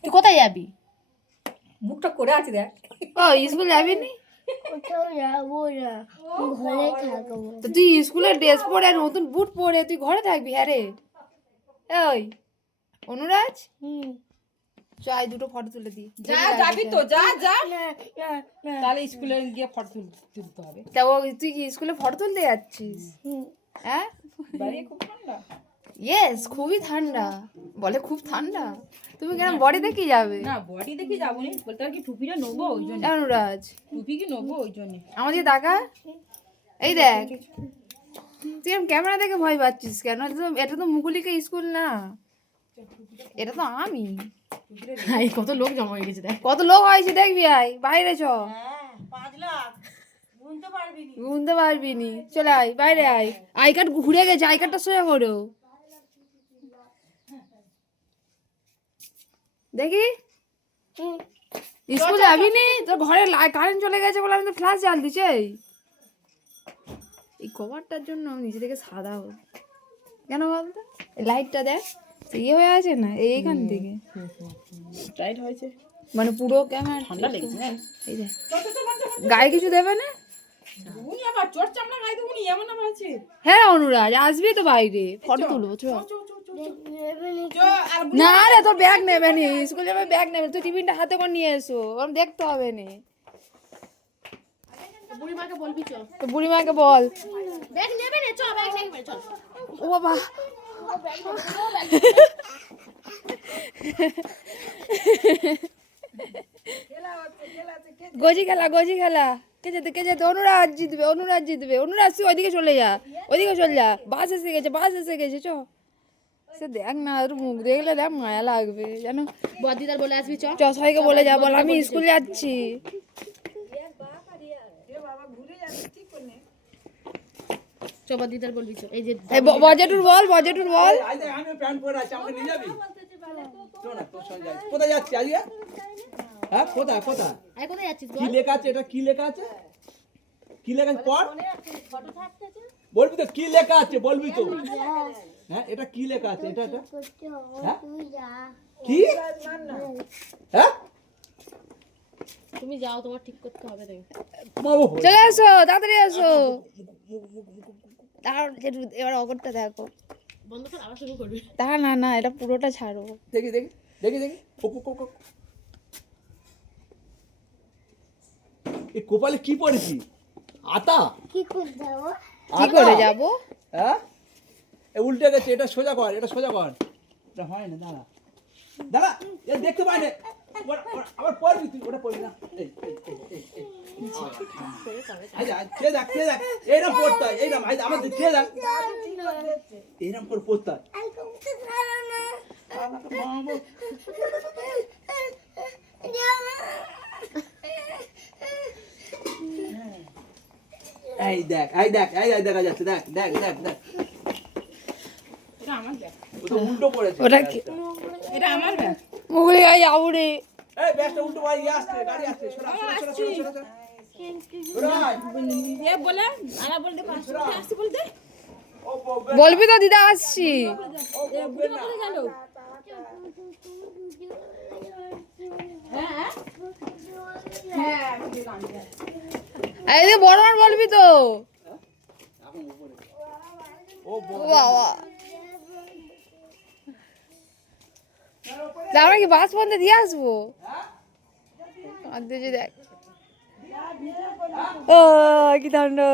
তুই কোথায় যাবি? মুখটা করে আছে দেখ। ও স্কুল যাবি নি? কোথাও যাবো না, ঘরে থাকবো। তো তুই স্কুলের ড্রেস পরে নতুন বুট পরে তুই ঘরে থাকবি? হ্যাঁ রে। ওই অনুরাজ, চাই দুটো ফটো তুলে দি। যা যাবি তো, যা যা। না না না, তাহলে স্কুলে গিয়ে ফটো তুলতে হবে। তা তুই কি স্কুলে ফটো তুলতে যাচ্ছিস? হ্যাঁ, বাইরে খুব ঠান্ডা। ইয়েস, খুবই ঠান্ডা। বলে খুব ঠান্ডা। তুমি কেন বডি দেখি যাবে? না বডি দেখে যাবো নি, বলতে আর কি টুপিটা নেবো ওই জন্য। অনুরাজ, টুপি কি নেবো ওই জন্য। আমাদের টাকা এই দেখ। তুই ক্যামেরা দেখে ভয় পাচ্ছিস কেন? এটা তো মুকুলিকা স্কুল না, এটা তো আমি। কত লোক জমা হয়ে গেছে, দেখ কত লোক হয়েছে, দেখবি আয় বাইরে চ। 5 লাখ গুনতে পারবি নি, চলে আয় বাইরে আয়। আই কার্ড ঘুরে গেছে, আই কার্ডটা সোজা করো দেখি। স্কুল যাবি নি? তোর ঘরে কারেন্ট চলে গেছে বলে আমি তো ফ্ল্যাশ জ্বাল দিছি। এই কভারটার জন্য আমি নিচে থেকে সাদা কেন বলতো? লাইটটা দেখ ইয়ে হয়ে আছে না, এইখান থেকে টাইট হয়েছে, মানে পুরো ক্যামেরা ঠান্ডা লেগেছে না। এই দেখ, গায়ে কিছু দেবে না? উনি আবার চোর চামড়া গাই দেবো নি, এমন আবার আছে। হ্যাঁ অনুরাজ, আসবি তো বাইরে, ফটো তুলবো। চ আর না রে, তোর ব্যাগ নেবে নি, স্কুল যাবে ব্যাগ নেবে। তুই টিফিনটা হাতে করে নিয়ে এসো, ওরম দেখতে হবে নি। বুড়িমাকে বলবি চল, তো বুড়িমাকে বল ব্যাগ নেবে না, চল ব্যাগ নেবে চল। ও বাবা, গজি খেলা, গজি খেলা। কে যেতে, কে যেতে? অনুরাজ জিতবে, অনুরাজ জিতবে। অনুরাজ তুই ওইদিকে চলে যা, ওইদিকে চলে যা। বাস এসে গেছে, বাস এসে গেছে। চ সে দেখ না, ওর মুখ দেখলে দেখ মায়া লাগবে জানো। বদিদার বলে আসবি চল, চ সবাইকে বলে যা, বল আমি স্কুল যাচ্ছি। চ বদিদার বলবি চল। এই যে এই বজেটুর বল, বজেটুর বল। আমি প্যান্ট পরে আছি, আমাকে নিয়ে যাবি? চল না, তোর সঙ্গে যাই। কোথায় যাচ্ছি আজকে? হ্যাঁ, কোথায় কোথায়? আই কোথায় যাচ্ছিস কি লেখা আছে? এটা কি লেখা আছে? কি লেখা আছে পড়। বলবি তো কি লেখা আছে, বলবি তো। হ্যাঁ, এটা কি লেখা আছে? এটা এটা হ্যাঁ কি? হ্যাঁ, তুমি যাও, তোমার ঠিক করতে হবে তাই। চলে আসো, তাড়াতাড়ি আসো। তার এবার অগরটা দেখো। বন্ধ কর, আবার শুরু করবি। তা না না, এটা পুরোটা ছাড়ো। দেখি দেখি দেখি দেখি। এই কপালে কি পড়েছি? আতা? কি করে যাবো? কি করে যাবো? হ্যাঁ, এ উল্টে গেছে। এটা সোজা কর, এটা সোজা কর। এটা হয় না, দাঁড়া দাঁড়া, এ দেখতে পাই না। আবার পড়বি তুই, ওটা পড়বি না। এই কে দেখ, কে দেখ, এইরকম পড়তে হয়, এইরকম। আমার কে দেখ, এইরকম করে পড়তে হয়। এই দেখ, এই দেখ, এই দেখা যাচ্ছে, দেখ দেখ দেখ দেখ। এটা আমার ব্যাগ, ওটা উল্টো পড়েছে। ওটা কি? এটা আমার ব্যাগ। মুগলি গায়ে যাবো রে। এই ব্যাগটা উল্টো পড়ে গিয়ে আসছে, গাড়ি আসছে। সরা সরা সরা সরা সরা সরা। এ বলে আলা বলতে 500 টাকা আসছে বলতে। বলবি তো দিদা আসছি। এ বুড়ি মা কোথায় গেল? হ্যাঁ হ্যাঁ, আমি দিলাম। এই যে বড় মার বলবি তো। ও বাবা, তা আমরা কি বাস বন্ধে দিয়ে আসবো? আর দেখ, ও কি ঠান্ডা।